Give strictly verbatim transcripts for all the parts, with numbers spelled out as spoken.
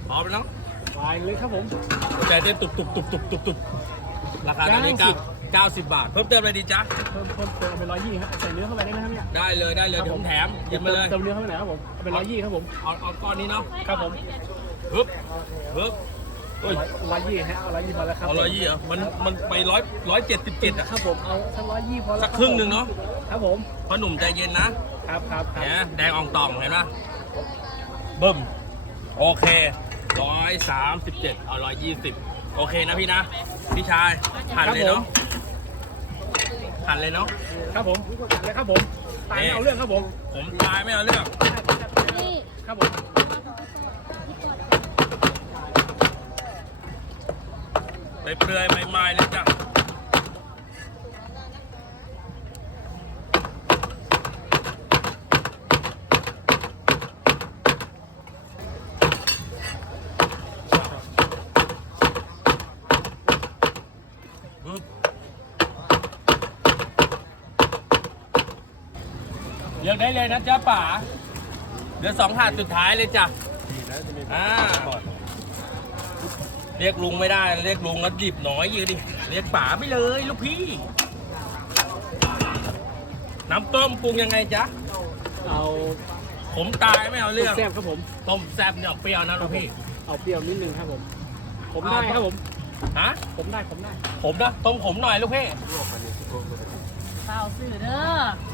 พร้อมแล้วเนาะไปเลยครับผมแต่เต้นตุบตุบตุบตุบตุบตุบราคาตอนนี้เก้าเก้าสิบบาทเพิ่มเติมอะไรดีจ๊ะเพิ่มเพิ่มเติมเป็นร้อยยี่ครับใส่เนื้อเข้าไปได้ไหมครับเนี่ยได้เลยได้เลยเดี๋ยวผมแถมหยิบมาเลยเติมเนื้อเข้าไปหน่อยครับผมเอาเป็นร้อยยี่ครับผมเอาเอาก้อนนี้เนาะครับผมฮึบฮึบเฮ้ยร้อยยี่ฮะเอาร้อยยี่พอแล้วครับเอาร้อยยี่เหรอมันมันไปร้อยร้อยเจ็ดสิบเจ็ดอะครับผมเอาสักร้อยยี่พอแล้วสักครึ่งหนึ่งเนาะครับผมเพราะหนุ่มใจเย็นนะครับครับครับเนี่ยแดงอ่องต่องเห็นปะเบิ่มโอเคร้อยสามสิบเจ็ดเอาร้อยยี่สิบโอเคนะพี่นะพี่ชายหั่นเลยเนาะหั่นเลยเนาะครับผมเลยครับผมตายไม่เอาเรื่องครับผมผมตายไม่เอาเรื่องครับผมไปเปลือยใหม่ๆเลยจ้ะเลือกได้เลยนะจ๊ะป๋าเดี๋ยวสองถาดสุดท้ายเลยจ้ะอ่าเรียกลุงไม่ได้เรียกลุงแล้วดิบน้อยอยู่ดิเรียกป๋าไปเลยลูกพี่น้ำต้มปรุงยังไงจ๊ะเอาผมตายไม่เอาเรื่องแซ่บครับผมต้มแซ่บเนี่ยเปรี้ยวนะลูกพี่เอาเปรี้ยวนิดนึงครับผม ผมได้ครับผมฮะผมได้ผมได้ผมนะต้มผมหน่อยลูกพี่เปล่าสื่อเด้อ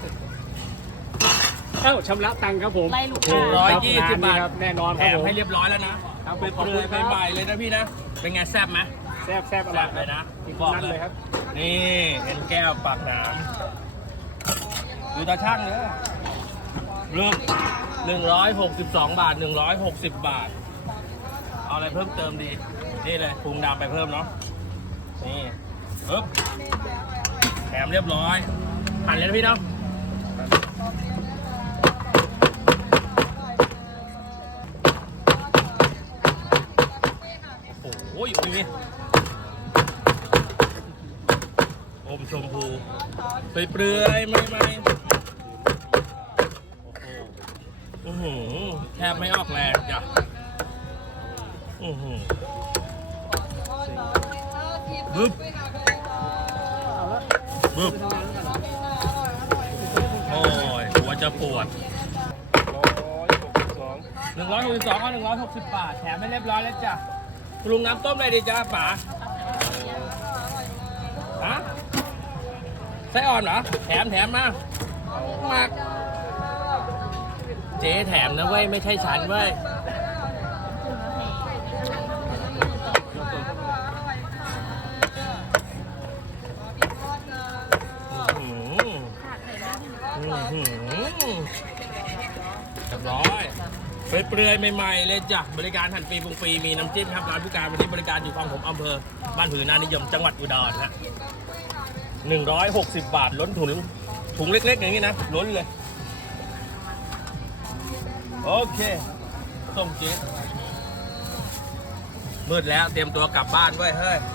เอ้าชำระตังค์ครับผมไล่ลูกหนึ่ค้างร้อยยี่สิบบาทครับแน่นอนแถครับมผมให้เรียบร้อยแล้วนะไปเปลือยไปใหม่เลยนะพี่นะเป็นไงแซ่บไหมแซ่บแซ่บอร่แซ่อยบเลยนะอีกบอกนั่นเลเลย ยครับนี่เอ็นแก้วปากหนามดูตาช่างเนอะเริ่มหนึ่งร้อยหกสิบสองบาทหนึ่งร้อยหกสิบบาท เอาอะไรเพิ่มเติมดี นี่เลยปรุงดำไปเพิ่มเนาะนี่ปึ๊บแถมเรียบร้อยหั่นเลยนะพี่เนาะโอ้โหอยู่นี่อมชมพูไปเปลือยไม่ไม่โอ้โหแทบไม่ออกแรงจ้ะอือหือบึ๊บบึ๊บโอ้ยหัวจะปวดหนึ่งร้อยหกสิบสองเอาหนึ่งร้อยหกสิบบาทแถมไม่เรียบร้อยแล้วจ้ะปรุงน้ำต้มเลยดีจ้าป๋าฮะไส้อ่อนเหรอแถมแถมมามาเจ๊แถมนะเว้ยไม่ใช่ฉันเว้ยเรียบร้อยเปลือยใหม่ๆเลยจ้ะบริการหั่นฟรีปรุงฟรีมีน้ำจิ้มครับร้านผู้การวันนี้บริการอยู่คลองผมอำเภอบ้านผือนานิยมจังหวัดอุดรฮะหนึ่งร้อยหกสิบบาทล้นถุงถุงเล็กๆอย่างนี้นะล้นเลยโอเคส่งเจ๊มืดแล้วเตรียมตัวกลับบ้านด้วยเฮ้ย